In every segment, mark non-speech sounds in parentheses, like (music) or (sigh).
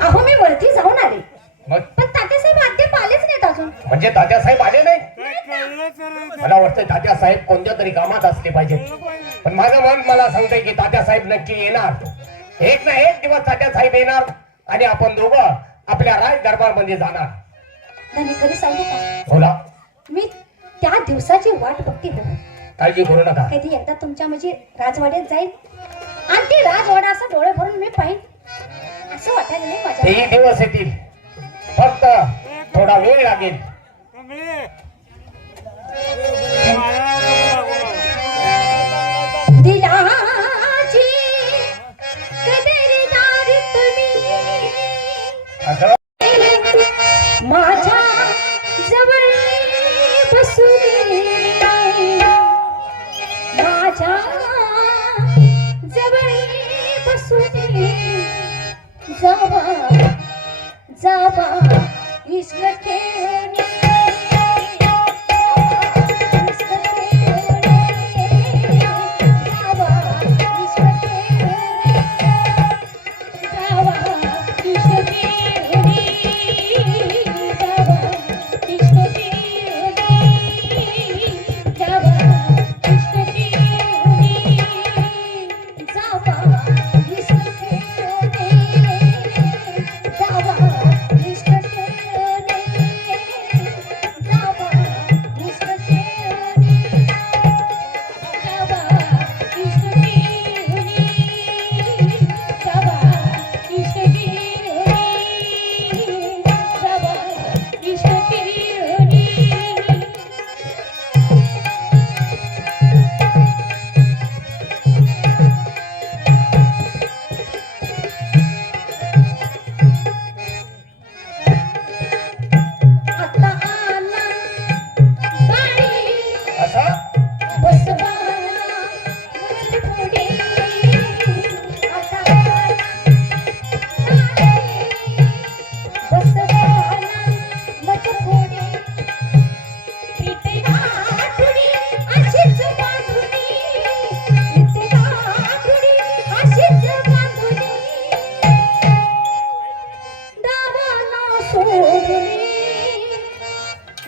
अहो मी वरती जाऊन आले. मग? पण तात्यासाहेब अद्याप आलेच नाहीत अजून. म्हणजे तात्यासाहेब आले नाही? मला वाटतं तात्यासाहेब कोणत्या तरी कामात असले पाहिजे. पण माझं मन मला सांगतंय की तात्यासाहेब नक्की येणार. एक ना एक दिवस तात्यासाहेब येणार आणि आपण दोघं आपल्या राज दरबारमध्ये जाणार. धनी खरी सांगू का? बोला. मी त्या दिवसाची वाट बघते हो काळजी करू नका. कधी एकदा तुमच्या म्हणजे राजवाड्यात जाईल. आणि ते राजवाडा असं डोळे भरून मी पाहिन. असं वाटायला नाही माझ्या तेही दिवस येतील. फक्त थोडा वेळ लागेल. दिलाची कदरदार तुम्ही. असं? माझ्या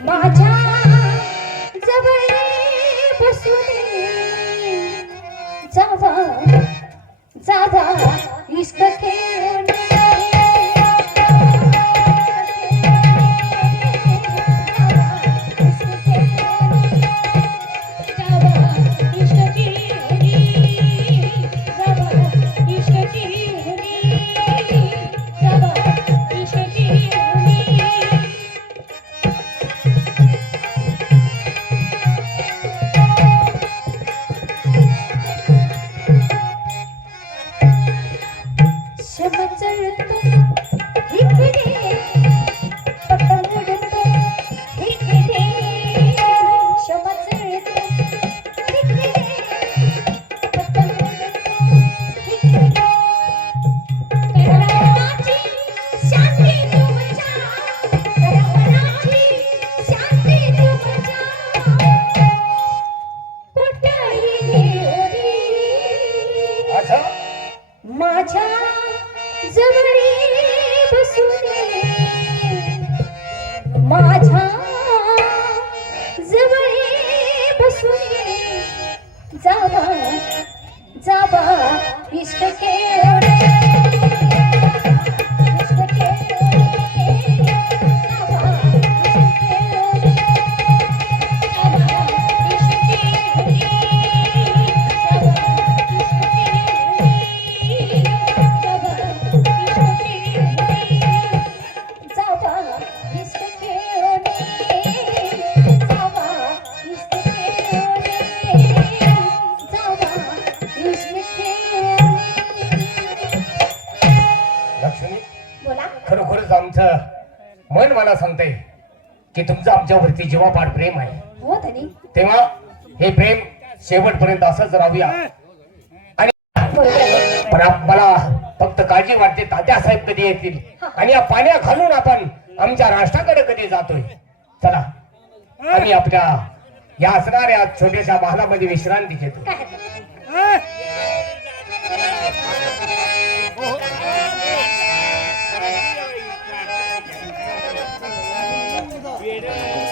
माझ्या जवळ बसून जावा जावा. जीवापाड प्रेम आहे तेव्हा हे प्रेम शेवटपर्यंत असंच राहूया. आणि मला फक्त काळजी वाटते तात्या साहेब कधी येतील? आणि या पाण्या घालून आपण आमच्या राष्ट्राकडे कधी जातोय? चला आम्ही आपल्या या असणाऱ्या छोट्याशा भागामध्ये विश्रांती घेतो. Yeah.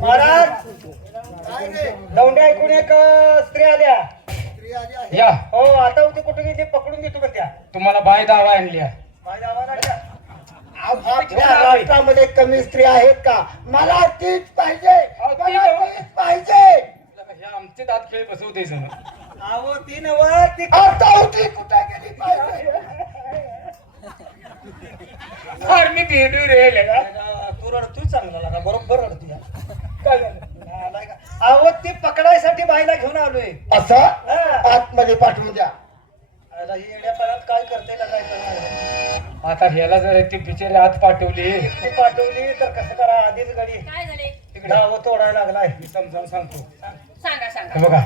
महाराज दौंडे ऐकून एक स्त्री आल्या. या. हो आता होती कुठून इथे पकडून देतो का त्या तुम्हाला बाय दावा आणल्या. बाय दावा आणल्या. कमी स्त्री आहेत का? मला तीच पाहिजे. पाहिजे. आमचे दात खेळ बसवते सर. अहो ती नवर ती आता होती कुठे गेली पाहिजे? मी भेटू रे तू रडतोय चांगला लागा. बरोबर रडतोय. अहो ती पकडायसाठी बाईला घेऊन आलोय. असं? हा. आतमध्ये पाठवून द्या. आता ही काय करते का काय करणार आता ह्याला जर ती बिचारी आत पाठवली. ती पाठवली तर कसं करा आधीच गडी. काय झाले? तिकडे डाव तोडायला लागलाय. मी समजावून सांगतो. सांगा सांगा. बघा.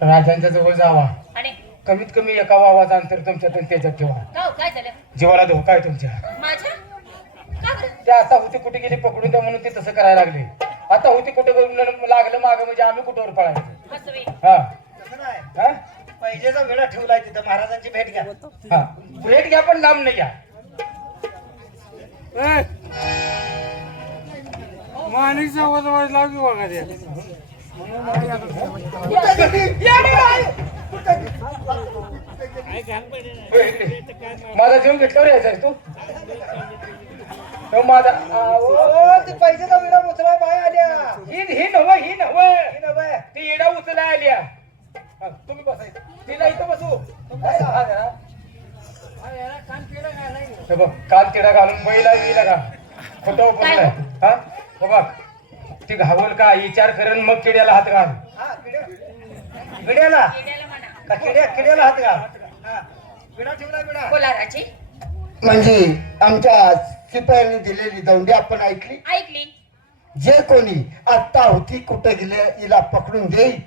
राजांच्या जवळ जावा. आणि? कमीत कमी एका वावाचं अंतर तुमच्यातून त्याच्यात ठेवा. हो, काय झालं? जीवाला धोका आहे तुमच्या. माझ्या? का बरं? ते आता होती कुठे गेली पकडून द्या म्हणून ते तसं करायला लागले आता होती कुठे लागलं मागं म्हणजे आम्ही कुठवर पळायचं. हा हा पैजेचा वेळा ठेवलाय तिथं महाराजांची भेट घ्या हा भेट घ्या पण लांब नाही घ्या माणिकचा वजवाज लावली बघा. माझा जीव घेतल्यावर यायचा तू तो माझा ती उचलाय बाय आल्या. ही ही नव ही नव. ही नव. आहे. ती येडा उचला आल्या. तुम्ही बसायचं तिला इथं बसू. काल तिडा घालून बैला गेला का? खोटं हा? हे बघ ती घावल का? विचार करून मग किड्याला हात घाल. हा किड्या किड्याला? का किड्या किड्याला हात घाल? हा. विडा विडा. कोलाराची? म्हणजे आमच्या शिपायांनी दिलेली दौंडी आपण ऐकली? ऐकली. जे कोणी आता होती कुठे गेले हिला पकडून देईल.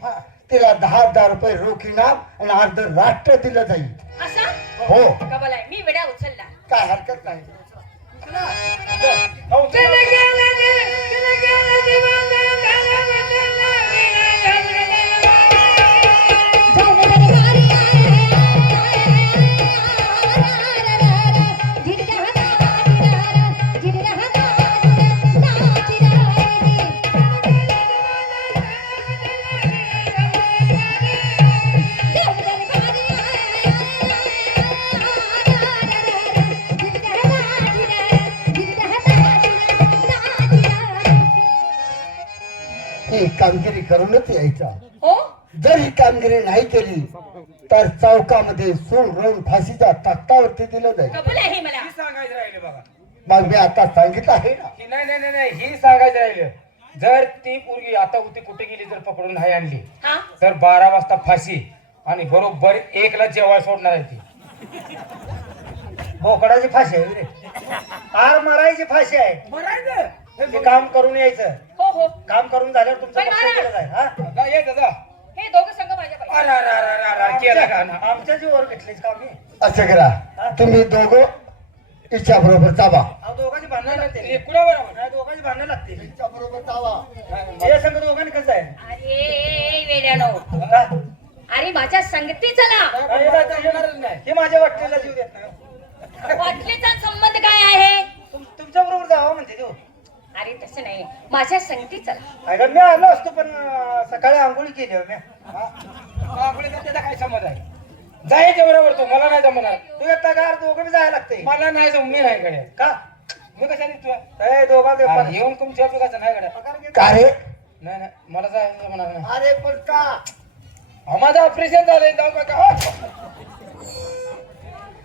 तिला दहा हजार रुपये रोख इनाम आणि अर्ध राष्ट्र दिलं जाईल. असं? हो. मी विडा उचलला. काय हरकत नाही. चला. कामगिरी करूनच यायचा. हो? जर ही कामगिरी नाही केली तर चौकामध्ये सून रोवून फाशीच्या तख्तावरती दिलं जाईल. कबूल आहे मला. ही सांगायचं राहिले बघा. मग मी आता सांगितलं आहे ना. की नाही नाही नाही नाही ही सांगायचं राहिलं. जर ती पोरगी आता होती कुठे गेली जर पकडून नाही आणली? हा? तर बारा वाजता फाशी आणि बरोबर एकला जेवाय सोडणार आहे ती. बोकडाची फाशी आहे रे. आर मारायची फाशी आहे. काम करून यायचं. हो हो. काम करून झाल्यावर तुमचं पण. केलं जाईल हा? जा, ये जा, जा. हे दोघं संघ माझ्या पाहिजे अरे, अरे, अरे, अरे, अरे, केलं का ना? आमच्या- आमच्या जीवावर घेतलीच का मी असं करा. तुम्ही दोघं तिच्या बरोबर जावा अहो दोघांची भांडणं हे लागते? नाही दोघांची भांडणं लागते तिच्या बरोबर जावा हे संघ दोघांनी कसं आहे? अरे वेड्यानो. का? अरे माझ्या संगती चला नाही, येणार- येणारच नाही. हे माझ्या वाटणीला जीव देत नाही. वाटलीचा संबंध काय आहे? तुमच्या बरोबर जावं म्हणते तू. अरे तसं नाही माझ्या संगती चला. अगं मी आलो असतो पण अं, सकाळी आंघोळी केली हो मी. हा? तर त्याचा काय समज आहे? जायच्या बरोबर तो मला नाही जमणार. तू येता का दोघं बी जायला लागते मला नाही जम मी नाही कडे का? मी कशाने तुझ्या ए दोघा अरे, येऊन तुमच्या उपयोगाचं नाही कडे का रे? नाही नाही मला जायचं जमणार नाही. अरे पण का? अहो, माझं ऑपरेशन झालंय जाऊ का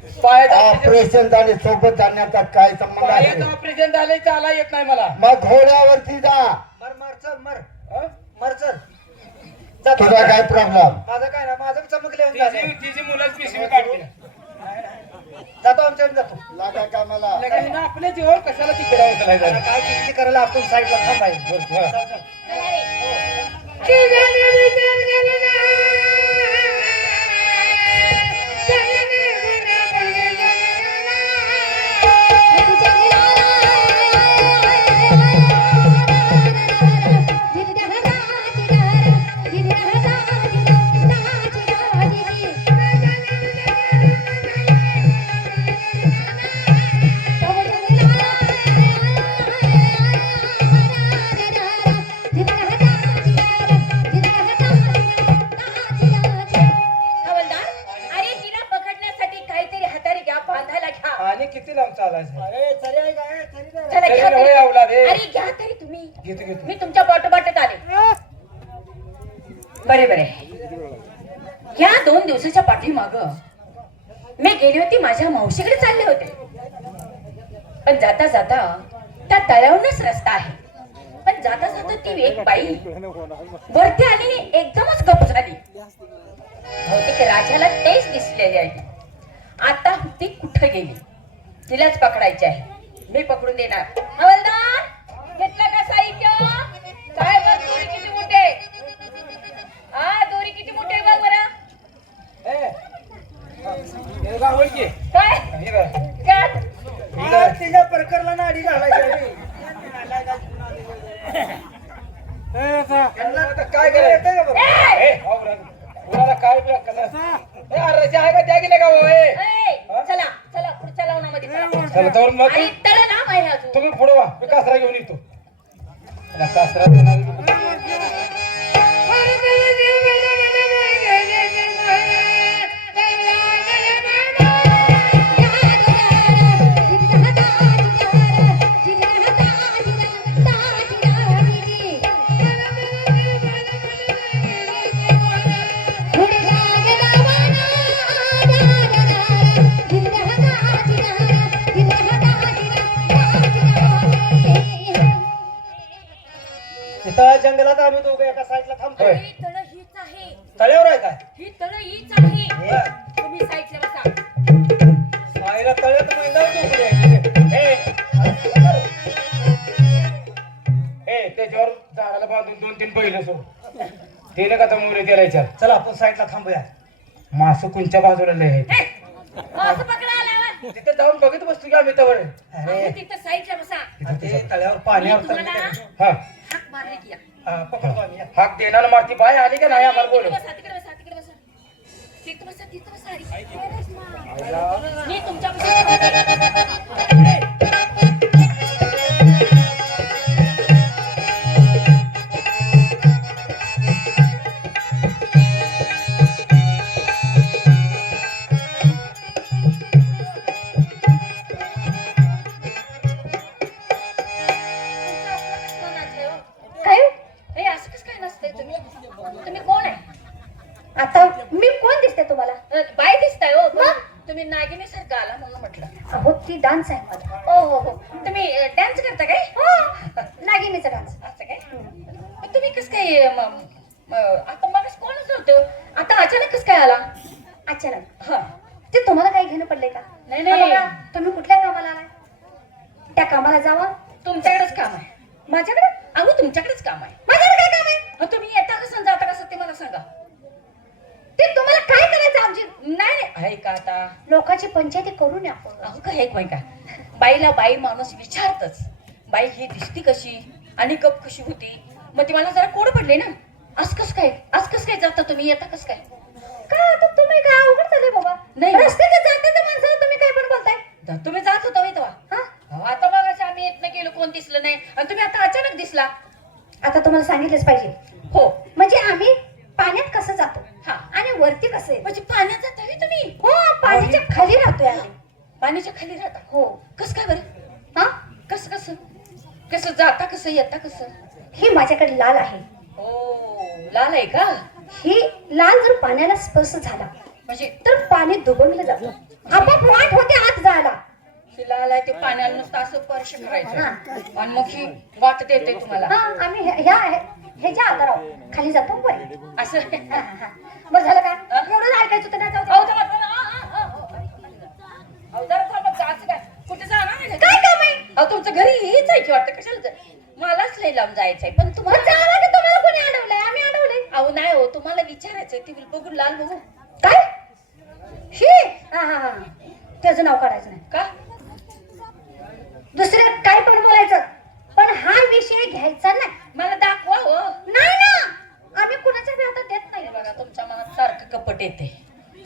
ऑपरेशन ऑपरेशन झाले सोबत जाण्याचा काय संबंध आहे? ऑपरेशन झालंय चाला येत नाही मला. मग घोड्यावरती जा. मर मर चल मर. हं? मर चल. जा, तुझा काय प्रॉब्लेम माझं काय ना माझं चमकले तिची मुलं पिशवी काढते. जातो आमच्याकडे जातो. लागा का मला लगेच ना आपल्या जीवावर कशाला तिकडे काय किती करायला आपण साईडला थांबायचं घालायचं चला तरी घ्या नव्हे तरी. अवलाद, ए. अरे घ्या तरी तुम्ही. घेतो घेतो. मी तुमच्या पाठोपाठच आले. बरे बरे. ह्या दोन दिवसाच्या पाठीमाग मी गेली होती माझ्या मावशीकडे चालले होते. पण जाता जाता त्या तळ्यावरूनच रस्ता आहे. पण जाता जाता ती एक बाई वरती आली आणि एकदमच गप झाली. बहुतेक राजाला तेच दिसलेले आहे. आता ती कुठं गेली? तिलाच पकडायची आहे. मी पकडून देणार. हवलदार घेतलं का साहित्य काय बघ दोरी किती मोठे? हा दोरी किती मोठे बघ बरं. काय? हे. काय? तिच्या प्रकरला नाडी घालायची (laughs) काय करायचं. कुणाला काय रजा आहे? का? त्या गेले का हो, चला. चला. तर मग आणि तळ अजून. तुम्ही पुढे वा मी कासरा घेऊन येतो. कासरा देणार. जंगलात आम्ही दोघं एका साईडला थांबतोय. होय. ही तळ हीच आहे. तळ्यावर आहे काय? ही तळ हीच आहे. हे, तुम्ही साईडला बसा. साईला तळ्यात मैदान ए त्याच्यावर झाडाला बांधून दोन तीन बैल सोड. ते का मोरे त्याला विचार. चला आपण साईडला थांबूया. मासं कोणच्या बाजूला लय आहे हे, असं पकडा आला तिथे जाऊन बघत बसतो की आम्ही तवर अरे तिथं साईडला बसा. आता ते तळ्यावर मी पाण्यावर तुम्हाला हा. हाक मारली की या. हा. हाक देणार मारती बाय आली का नाही आम्हाला बोल तिकडे बसा ती डान्स आहे माझा. हो हो हो तुम्ही डान्स करता काय हो नागिनीचा डान्स असं काय मग तुम्ही कसं काय म- म- आता मग कोणच होतं आता अचानक कसं काय आला अचानक हा ते तुम्हाला काही घेणं पडलंय का नाही नाही तुम्ही कुठल्या कामाला आलाय त्या कामाला जावा तुमच्याकडेच काम आहे माझ्याकडे अगो तुमच्याकडेच काम आहे माझ्याकडे काय काम आहे मग तुम्ही येता कसं जाता कसं ते मला सांगा ते तुम्हाला काय करायचं आमची नाही नाही आहे का आता लोकांची पंचायती करून आपण अहो काय एक का बाईला बाई माणूस विचारतच बाई ही दिसती कशी आणि कप कशी होती मग ती मला जरा कोड पडले ना आज कस काय आज कस काय जाता तुम्ही येता कस काय का आता तुम्ही काय अवघड झाले बाबा? नाही. रस्त्याच्या जात्याच्या माणसाला तुम्ही काय पण बोलताय? तुम्ही जात होता तेव्हा. हा? आता बघा आम्ही येत गेलो कोण दिसलं नाही. आणि तुम्ही आता अचानक दिसला. आता तुम्हाला सांगितलंच पाहिजे. हो. म्हणजे आम्ही पाण्यात कसं जातो? हा. आणि वरती कसं म्हणजे पाण्यात जाता तुम्ही? हो पाण्याच्या खाली राहतोय आम्ही. पाण्याच्या खाली राहता? हो. कस काय बरं? हा? कसं कसं? कसं जाता कसं येता कसं? ही माझ्याकडे लाल आहे. हो लाल आहे का? ही लाल जर पाण्याला स्पर्श झाला म्हणजे तर पाणी दुबवलं जातं. आपोआप वाट होते आत जायला. ही लाल आहे ते पाण्याला नुसतं असं स्पर्श करायचं. आणि मग ही वाट देते तुम्हाला. आम्ही ह्या ह्याच्या आधारावर खाली जातो वर असं. बस झालं का? एवढं ऐकायचं होतं ना जाऊ कुठे जाणार नाही काय काम आहे? अहो तुमचं घरी हेच आहे की वाटतं कशाला जा- मलाच लई लांब जायचंय पण तुम्हाला जाणार की तुम्हाला कोणी अडवलंय? आम्ही अडवलंय. अहो नाही हो तुम्हाला विचारायचंय ती बघून लाल बघू. काय? शी हा हा हा. त्याचं नाव काढायचं नाही. का? दुसरे काय पण बोलायचं पण हा विषय घ्यायचा नाही. मला दाखवा हो. नाही ना! आम्ही कुणाच्या बी हातात देत नाही. बघा तुमच्या मनात सारखं कपट येते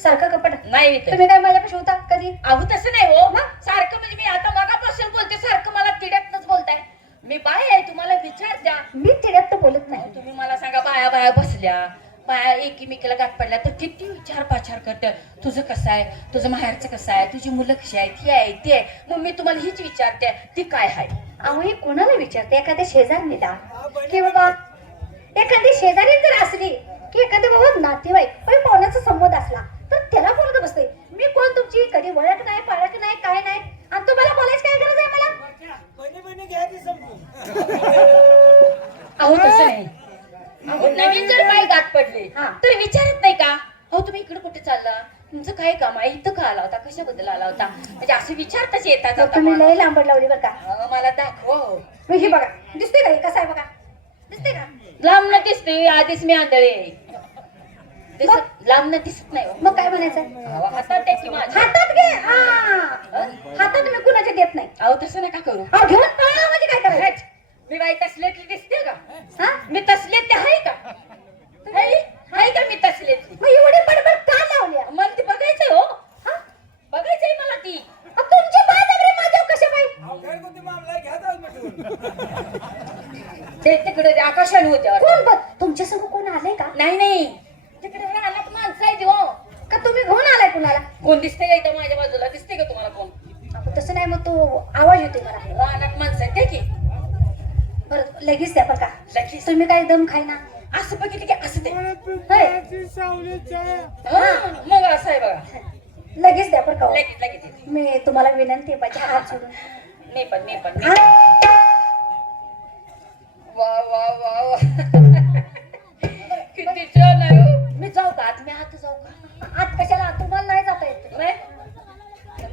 सारखं कपट? नाही येते तुम्ही काय माझ्यापाशी होता कधी? अहो तसं नाही हो. सारखं म्हणजे मी आता मगापासून बोलते सारखं मला तिड्यातच बोलताय. मी बाय आहे तुम्हाला विचार द्या. मी तिड्यात तर बोलत नाही. तुम्ही मला सांगा बाया बाया बसल्या. माया एकीमेकीला गाठ पडल्या तर किती विचार पाचार करतात तुझं कसं आहे? तुझं माहेरचं कसं आहे? तुझी मुलं कशी आहेत? ही आहे ती आहे. मग मी तुम्हाला हीच विचारते ती काय आहे? अहो हे कोणाला विचारते? एखाद्या शेजारणीला की बाबा एखादी शेजारी जर असली की एखाद्या बाबा नातेवाईक पण पाहुण्याचा संबंध असला तर त्याला बोलत बसते मी कोण तुमची कधी ओळख नाही पाळख नाही काय नाही आणि तुम्हाला बोलायची काय गरज आहे मला अहो तसं नाही अहो नवीन जर बाई गाठ पडली हा. तर विचारत नाही का अहो तुम्ही इकडे कुठे चालला तुमचं काय काम आहे इथं का आला होता कशाबद्दल आला होता म्हणजे असं तुम्ही. लय लांबड लावली बरं का? अहो, मला दाखव. मग ही बघा दिसते का हे? कसं आहे बघा? दिसते का? लांब न दिसते आधीच मी आंधळे आहे. दिसत लांब न दिसत नाही हो. मग काय म्हणायचं? अहो, हातात आहे की माझ्या हातात घे हा. हातात मी कुणाच्या देत नाही. अहो तसं नका करू. अहो घेऊन पळा म्हणजे काय करायचं हट. मी बाई तसल्यातली दिसते का हा मी तसल्यातली आहे का आहे आहे का मी तसल्यातली मग एवढी बडबड का लावली आहे? मला ती बघायचंय हो हा? बघायचंय मला ती अहो, तुमची बाजगरी माझ्यावर कशा बाई ते तिकडे ते आकाशाने होते वाटतं. कोण बघ? तुमच्या संग कोण आलंय का? नाही नाही. तिकडे रानात माणसं आहे हो. का तुम्ही घेऊन आलाय कुणाला? कोण दिसते का इथं माझ्या बाजूला? दिसते का तुम्हाला कोण? अहो, तसं नाही मग तो आवाज येतोय मला. रानात माणसं आहे ते की बरं लगेच द्या का लगेच. तुम्ही काय दम खाय ना. असं बघितलं की असं ते. हा, मग असं आहे बघा. लगेच द्या बरं का हो. लगेच लगेच येते. मी तुम्हाला विनंती आहे माझ्या हात सोडून मी पण मी पण. मी? पण. वा वा वा. वा (laughs) किती छान आहे हो. मी जाऊ का? आत मी आत जाऊ का? आत कशाला? तुम्हाला नाही जाता येत. नाही?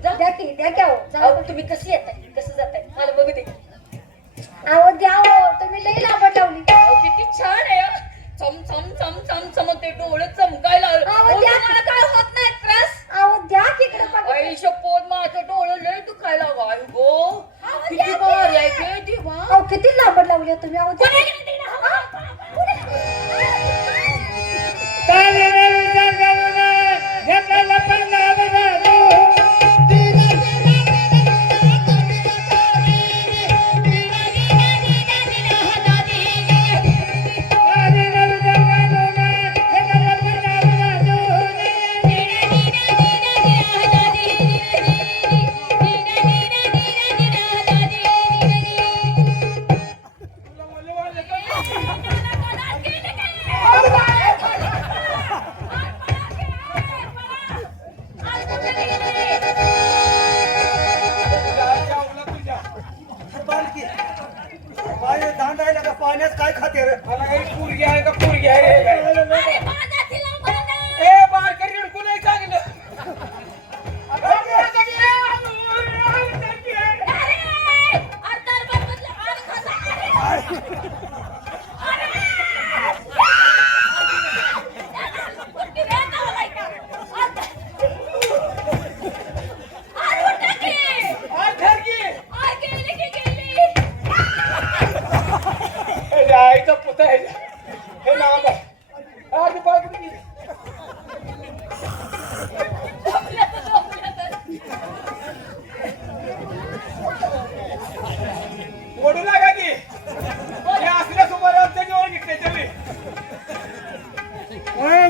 जाऊ द्या की द्या की अहो. जा. अहो, तुम्ही कशी येताय? कसं जाताय? मला बघू दे. अहो द्या हो तुम्ही लई लांबट लावली. अहो, किती छान आहे.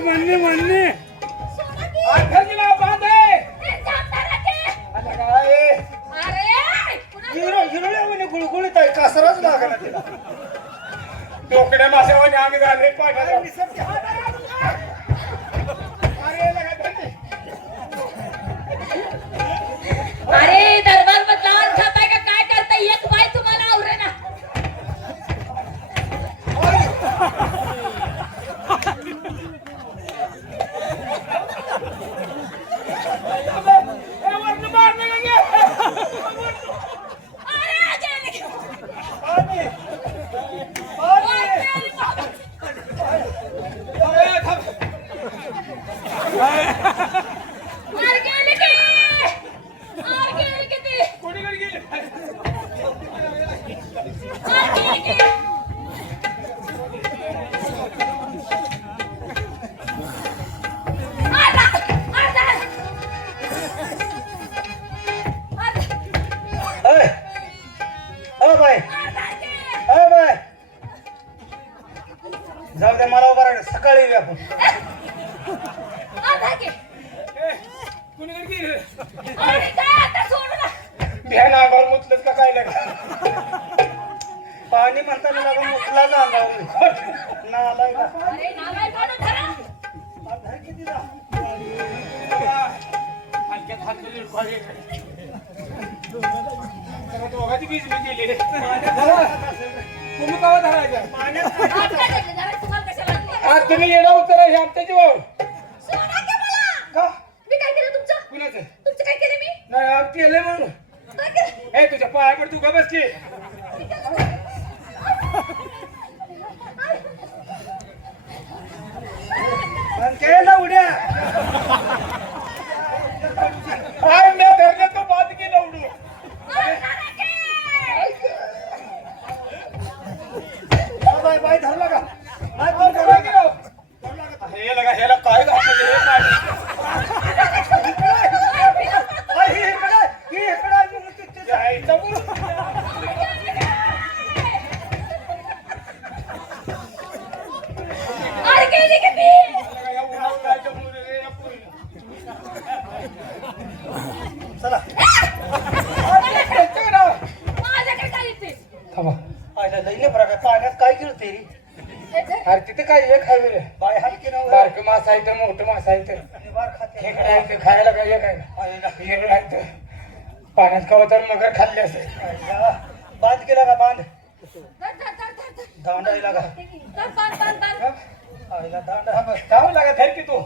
મને મને तुम्ही कवा धरायचं? आज तुम्ही येणं उतर हे आमच्या जीवावर. की? मी काय केलं तुमचं कुणाचं? तुमचं काय केलं मी नाही आम केलंय म्हणून. काय केलं हे तुझ्या पायाकडे तू का बसली. आणि केलं उड्या काय मी धरलं तो बाद केलं उडू बाय बाय धरला का बाय अहो, धरला धरलं का? की राव? हे लगा ह्याला काय घातलं हे काय बाय, ही इकडे, ही इकडे आली म्हणून ती- ती- जायचं बोल. अरे गेली की मी लगा या उन्हाळ्यात जायचं बोल रे, या पोरीला. चला जायचं का राव? माझ्याकडे काय येते थांबा. आयला लईले प्रकार पाण्यात काय खेळते रे तिथे काय एक आहे रे बाय हात की नाव बारकं मास आहे तर मोठं मास आहे तर बार खाते खेकडे आहे तर खायला काय एक आहे का? वेगळं आहे तर पाण्यात कवा तर मगर खाल्ली असेल आयला. बांध केला का बांध. दांडायला का धर, बांध, बांध, बांध. आयला दांडा काय लागा धर की तू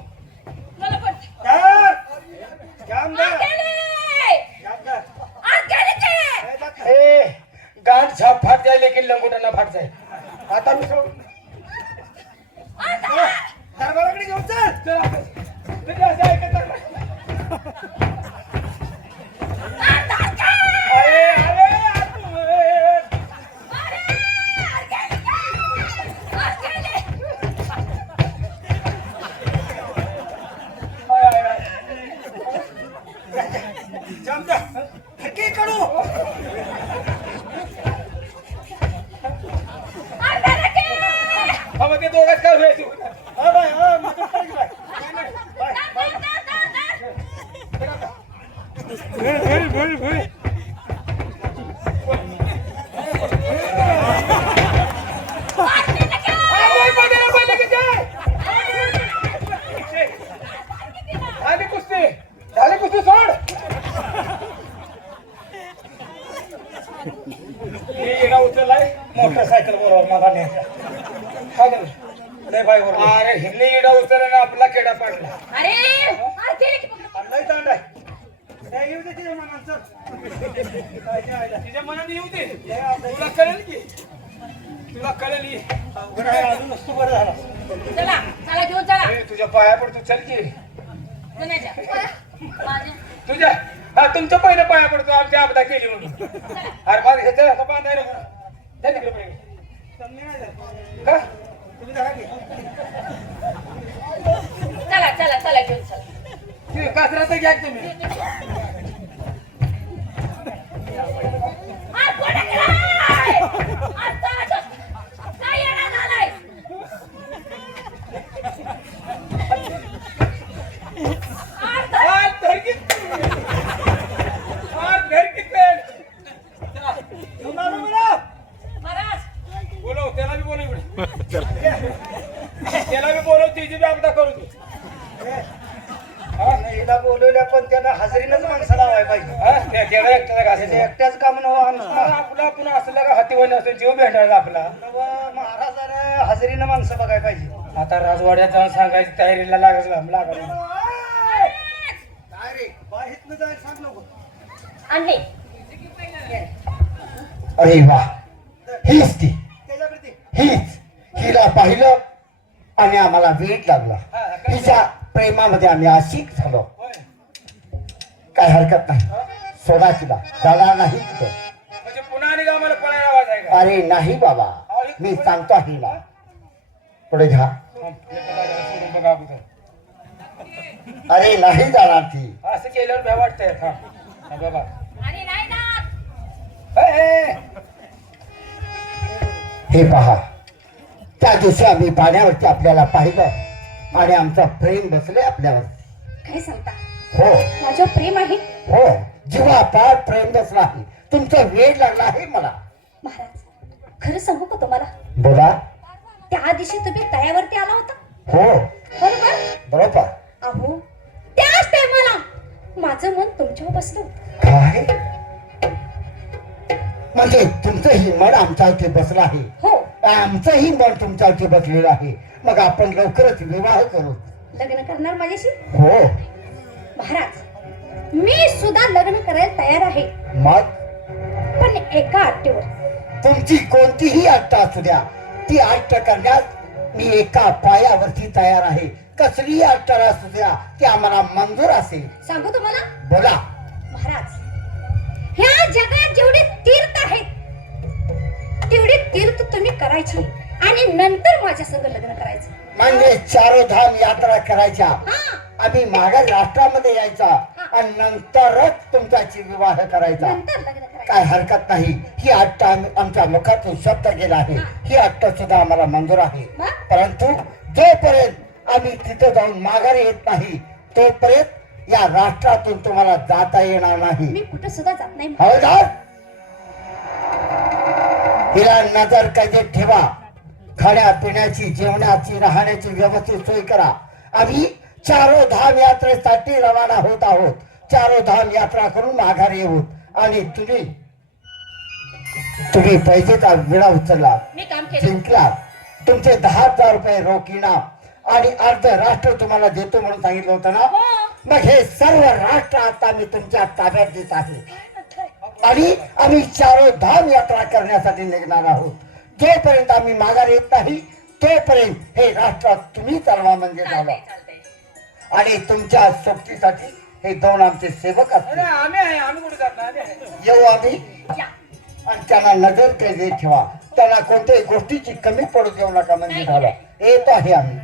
लय बाय वर अरे हिने येणं उचलला आपला केडा पाडला अरे! आत गेले की पकडा. लय दांड आहे येऊ दे तिच्या मनात चल काय नाही आयला. तिच्या मनात येऊ दे. तुला कळेल की तुला कळेल की. अवघड आहे, अजून नसतो बरं झाला चला चला घेऊन चला ए, तुझ्या पाया पडतो चल की कुणाच्या? माझ्या तुझ्या हा तुमच्या पहिल्या पाया पडतो आमची आपदा केली म्हणून अरे माझं हे चल आता बांधाय नको जा तिकडे पहिले. की. चला चला चला घेऊन चला. ते कासराचं घ्या तुम्ही. आत कोणी गेलाय? आता, आता. काय येणार झालाय? आत धर. हात धर की. हात धर की ते. चला, घेऊन आलो मला. महाराज बोलव त्याला बी बोलव इकडे. त्याला बी बोलव तिची बी आपदा करू दे हा, नाही, हिला बोलवल्या पण त्यांना हजेरीनच माणसं लावाय पाहिजे हा? त्या त्याला एकट्याला त्याचे घासायचं. एकट्याच काम नव्हं आमचं आपला आपण असलं का हातीवर नसेल जीव भेटायला आपला नवं महाराजानं हजेरीनं माणसं बघायला राजवाड्यात जाऊन सांगायची तयारीला लागलं लागलं. आणले. अरे वा. हीच ती. हीच. हिला पाहिलं आणि आम्हाला वेट लागला. हिच्या प्रेमामध्ये आम्ही आशिक झालो. काय हरकत नाही. सोडा तिला. जाणार नाही तिथं. म्हणजे पुन्हा आणि आम्हाला पळायला आवाज आहे का? अरे नाही बाबा. मी सांगतो हिला. पुढे घ्या. सोडून बघा अगोदर. अरे नाही जाणार ती. असं केल्यावर भ्या वाटतंय. थांब. हा, आणि नाही ना हे पहा त्या दिवशी आम्ही पाण्यावरती आपल्याला पाहिलं आणि आमचं प्रेम बसले आपल्यावर. काय सांगता हो. माझ्यावर प्रेम आहे. हो. जीवापार प्रेम बसला आहे तुमचा वेळ लागला आहे मला. महाराज खरं सांगू का तुम्हाला? बोला. त्या दिवशी तुम्ही तयावरती आला होता? हो. बरोबर? बरोबर अहो त्याच टायमाला माझं मन तुमच्यावर बसलं होतं. काय? म्हणजे तुमचंही मन आमच्यावरती बसलं आहे. हो. आमचंही मन तुमच्यावरती बसलेलं आहे. मग आपण लवकरच विवाह करू. लग्न करणार माझ्याशी? हो. महाराज मी सुद्धा लग्न करायला तयार आहे. मग? पण एका अट्टेवर तुमची कोणतीही अट्ट असू द्या. ती अट्ट करण्यास मी एका पायावरती तयार आहे. कसलीही अट्ट असू द्या ती आम्हाला मंजूर असेल. सांगू तुम्हाला? बोला. महाराज ह्या जगात जेवढे तीर्थ आहेत तेवढे तीर्थ तुम्ही करायची आणि नंतर माझ्या संग लग्न करायचं. म्हणजे चारोधाम यात्रा करायच्या. आम्ही मागा राष्ट्रामध्ये यायचा. आणि नंतरच तुमच्याशी विवाह करायचा. काय हरकत नाही. ही अट्ट आम्ही- आमच्या मुखातून शब्द गेला आहे. ही. अट्ट सुद्धा आम्हाला मंजूर आहे? परंतु जोपर्यंत आम्ही तिथे जाऊन माघारी येत नाही तोपर्यंत या राष्ट्रातून तुम्हाला जाता येणार नाही. मी कुठं सुद्धा जात नाही हवलदार हिला नजर कैदेत ठेवा. खाण्या पिण्याची जेवणाची राहण्याची व्यवस्थित सोय करा. आम्ही चारो धाम यात्रेसाठी रवाना होत आहोत. चारो धाम यात्रा करून माघारी येऊ आणि तुम्ही तुम्ही पैसेचा विडा उचलला? मी काम केलं. जिंकला. तुमचे दहा हजार रुपये रोख इनाम आणि अर्ध राष्ट्र तुम्हाला देतो म्हणून सांगितलं होतं ना? हो. मग हे सर्व राष्ट्र आता मी तुमच्या ताब्यात देत आहे. आणि आम्ही चारो धाम यात्रा करण्यासाठी निघणार आहोत. जोपर्यंत आम्ही माघार येत नाही तोपर्यंत हे राष्ट्र तुम्ही चालवा म्हणजे चालतंय. आणि तुमच्या सोबतीसाठी हे दोन आमचे सेवक असतील. आम्ही आहे आम्ही कुठे जात नाही येऊ आम्ही. आणि त्यांना नजर कैदेत ठेवा. त्यांना कोणत्याही गोष्टीची कमी पडू देऊ नका म्हणजे झालं. येतो आहे आम्ही.